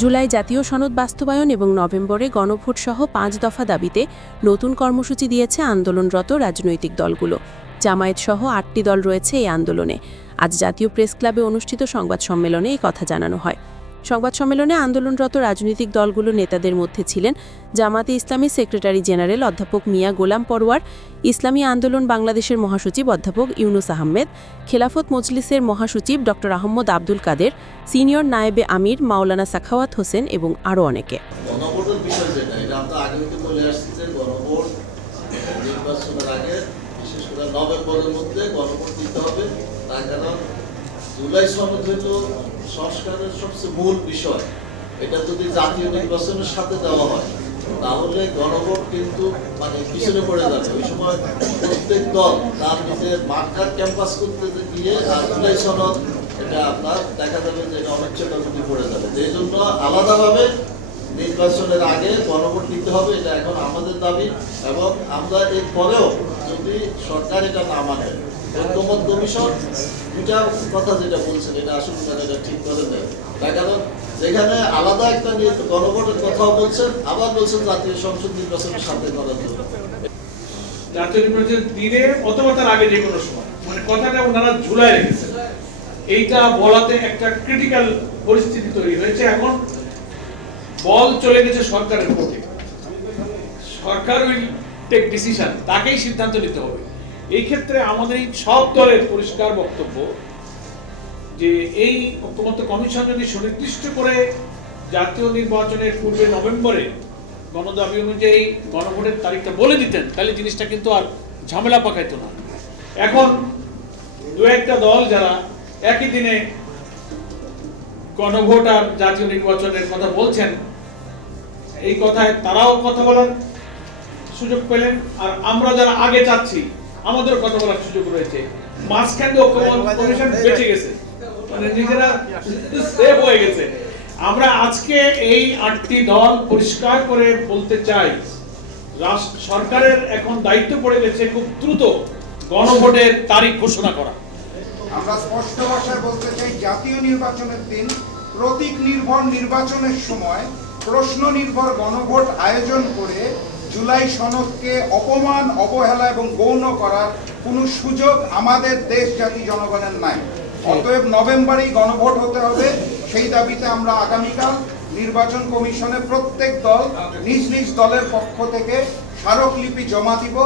জুলাই জাতীয় সনদ বাস্তবায়ন এবং নভেম্বরে গণভোট সহ পাঁচ দফা দাবিতে নতুন কর্মসূচি দিয়েছে আন্দোলনরত রাজনৈতিক দলগুলো। জামায়াত সহ আটটি দল রয়েছে এই আন্দোলনে। আজ জাতীয় প্রেস ক্লাবে অনুষ্ঠিত সংবাদ সম্মেলনে এই কথা জানানো হয়। সংবাদ সম্মেলনে আন্দোলনরত রাজনৈতিক দলগুলো নেতাদের মধ্যে ছিলেন জামাতে ইসলামী সেক্রেটারি জেনারেল অধ্যাপক মিয়া গোলাম পরোয়ার, ইসলামী আন্দোলন বাংলাদেশের মহাসচিব অধ্যাপক ইউনুস আহমেদ, খেলাফত মজলিসের মহাসচিব ড. আহমদ আব্দুল কাদের, সিনিয়র নায়েবে আমির মাওলানা সাখাওয়াত হোসেন এবং আরও অনেকে। নির্বাচনের আগে, বিশেষ করে নভেম্বরের মধ্যে গণভোট দিতে হবে তার কারণ জুলাই সনদ হইল সংস্কারের সবচেয়ে মূল বিষয়। এটা যদি জাতীয় নির্বাচনের সাথে দেওয়া হয়, তাহলে গণভোট কিন্তু মানে পিছনে পড়ে যাবে। ওই সময় প্রত্যেক দল তার নিজের মার্কার ক্যাম্পাস করতে গিয়ে আর জুলাই সনদ, এটা আপনার দেখা যাবে যে এটা অনিচ্ছাটা যদি পড়ে যাবে। এই জন্য আলাদাভাবে নির্বাচনের আগে গণভোট নিতে হবে, এটা এখন আমাদের দাবি। এবং আমরা এর পরেও যদি সরকার এটা না মানে ঐক্যমত কমিশন দুটা কথা যেটা বলছেন, এটা আসলে না এটা ঠিক করে তার কারণ যেখানে আলাদা একটা নিয়ে গণভোটের কথাও বলছেন, আবার বলছেন জাতীয় সংসদ নির্বাচনের সাথে করার জন্য। জাতীয় নির্বাচনের দিনে অথবা তার আগে যে কোনো সময় মানে কথাটা ওনারা ঝুলাই রেখেছেন। এইটা বলাতে একটা ক্রিটিক্যাল পরিস্থিতি তৈরি হয়েছে এখন। বল চলে গেছে সরকারের কোর্টে সরকার টেক ডিসিশন তাকেই সিদ্ধান্ত নিতে হবে। এই ক্ষেত্রে আমাদের এই সব দলের পরিষ্কার বক্তব্য যে এই ঐক্যমত্য কমিশন যদি সুনির্দিষ্ট করে জাতীয় নির্বাচনের পূর্বে নভেম্বরে গণদাবি অনুযায়ী গণভোটের তারিখটা বলে দিতেন, তাহলে জিনিসটা কিন্তু আর ঝামেলা পাকাইতো না। এখন দু একটা দল যারা একই দিনে গণভোট আর জাতীয় নির্বাচনের কথা বলছেন, এই কথায় তারাও কথা বলার সুযোগ পেলেন আর আমরা যারা আগে চাচ্ছি, আমাদের কথা বলার সুযোগ রয়েছে। মাঝখানে বেঁচে গেছে। মানে নিজেরা সেভ হয়ে গেছে। আমরা আজকে এই আটটি দল পরিষ্কার করে বলতে চাই সরকারের এখন দায়িত্ব পড়ে গেছে খুব দ্রুত গণভোটের তারিখ ঘোষণা করা। আমরা স্পষ্ট ভাষায় বলতে চাই, জাতীয় নির্বাচনের দিন প্রতীক নির্ভর নির্বাচনের সময় প্রশ্ন নির্ভর গণভোট আয়োজন করে জুলাই সনদকে অপমান, অবহেলা এবং গৌণ করার কোনো সুযোগ আমাদের দেশ জাতি জনগণের নাই। অতএব নভেম্বরেই গণভোট হতে হবে। সেই দাবিতে আমরা আগামীকাল নির্বাচন কমিশনে প্রত্যেক দল নিজ নিজ দলের পক্ষ থেকে স্মারকলিপি জমা দিব।